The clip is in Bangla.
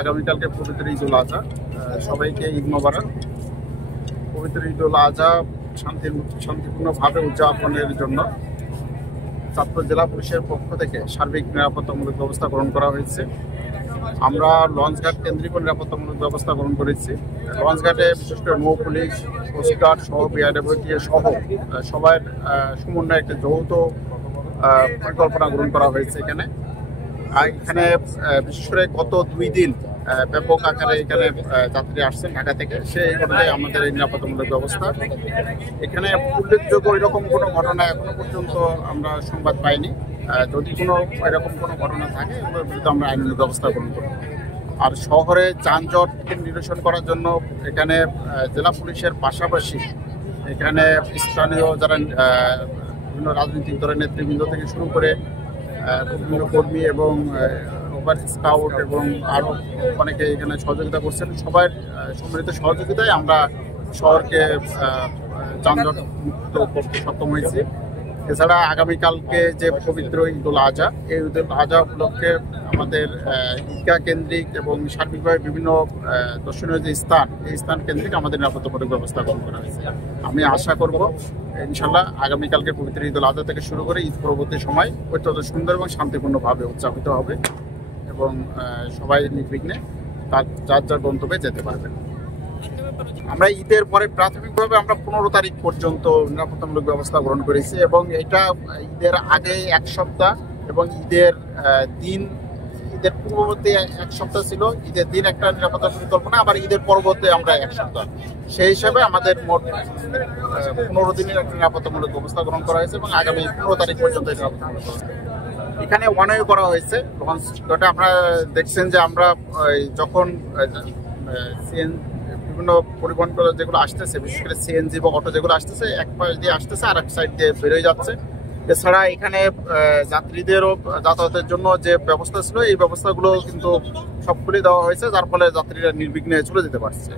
আগামীকালকে পবিত্র ঈদুল আজহা। সবাইকে ঈদ মোবারক। পবিত্র ঈদুল আজহা শান্তিপূর্ণভাবে উদযাপনের জন্য চাঁদপুর জেলা পুলিশের পক্ষ থেকে সার্বিক নিরাপত্তামূলক ব্যবস্থা গ্রহণ করা হয়েছে। আমরা লঞ্চঘাট কেন্দ্রিক নিরাপত্তামূলক ব্যবস্থা গ্রহণ করেছি। লঞ্চঘাটে বিশেষ করে নৌ পুলিশ, কোস্টগার্ড সহ বিআরডব্লিউ সহ সবার সমন্বয়ে একটা যৌথ পরিকল্পনা গ্রহণ করা হয়েছে। এখানে বিশেষ করে গত 2 দিন ব্যাপক আকারে এখানে যাত্রী আসছেন ঢাকা থেকে, সেই অনুযায়ী আমাদের এই নিরাপত্তামূলক ব্যবস্থা। এখানে উল্লেখযোগ্য এরকম কোনো ঘটনা এখনো পর্যন্ত আমরা সংবাদ পাইনি। যদি কোনো এরকম কোনো ঘটনা থাকে ওগুলোর বিরুদ্ধে আমরা আইনানুগ ব্যবস্থা গ্রহণ করব। আর শহরে যানজটকে নিরসন করার জন্য এখানে জেলা পুলিশের পাশাপাশি এখানে স্থানীয় যারা বিভিন্ন রাজনৈতিক দলের নেতৃবৃন্দ থেকে শুরু করে বিভিন্ন কর্মী এবং স্কাউট এবং আরও অনেকে এখানে সহযোগিতা করছেন। সবার সম্মিলিত সহযোগিতায় আমরা শহরকে যানজট মুক্ত করতে সক্ষম হয়েছি। এছাড়া আগামীকালকে যে পবিত্র ঈদুল আজহা, এই ঈদুল আজহা উপলক্ষে আমাদের ঈদগাহ কেন্দ্রিক এবং সার্বিকভাবে বিভিন্ন দর্শনীয় যে স্থান, এই স্থান কেন্দ্রিক আমাদের নিরাপত্তামূলক ব্যবস্থা গ্রহণ করা হয়েছে। আমি আশা করব ইনশাল্লাহ আগামীকালকে পবিত্র ঈদুল আজহা থেকে শুরু করে ঈদ পরবর্তী সময় অত্যন্ত সুন্দর এবং শান্তিপূর্ণভাবে উদযাপিত হবে এবং সবাই নির্বিঘ্নে যার যার গন্তব্যে যেতে পারবেন। আমরা ঈদের পরে প্রাথমিকভাবে আমরা 15 তারিখ পর্যন্ত নিরাপত্তামূলক ব্যবস্থা গ্রহণ করেছি এবং এটা ঈদের আগে 1 সপ্তাহ এবং ঈদের পূর্ববর্তী 1 সপ্তাহ ছিল। ঈদের দিন একটা নিরাপত্তা পরিকল্পনা, আবার ঈদের পরবর্তী আমরা 1 সপ্তাহ, সেই হিসাবে আমাদের মোট 15 দিনের একটা নিরাপত্তামূলক ব্যবস্থা গ্রহণ করা হয়েছে এবং আগামী 15 তারিখ পর্যন্ত এই নিরাপত্তামূলক ব্যবস্থা এখানে ওয়ান ওয়ে করা হয়েছে। লঞ্চঘাটে আপনারা দেখছেন যে আমরা যখন বিভিন্ন পরিবহন যেগুলো আসতেছে, বিশেষ করে সিএনজি বা অটো যেগুলো আসতেছে, এক পাশ দিয়ে আসতেছে আর এক সাইড দিয়ে বেরোয় যাচ্ছে। এছাড়া এখানে যাত্রীদেরও যাতায়াতের জন্য যে ব্যবস্থা ছিল, এই ব্যবস্থাগুলো কিন্তু সব খুলে দেওয়া হয়েছে, যার ফলে যাত্রীরা নির্বিঘ্নে চলে যেতে পারছে।